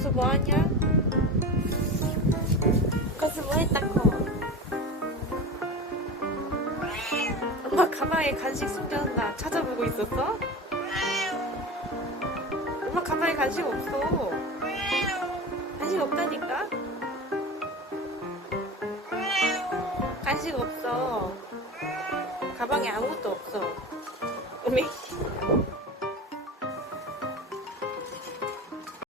거기서 뭐하냐? 거기서 뭐했다고? 엄마 가방에 간식 숨겼나 찾아보고 있었어? 엄마 가방에 간식 없어. 간식 없다니까? 간식 없어. 가방에 아무것도 없어. 어메?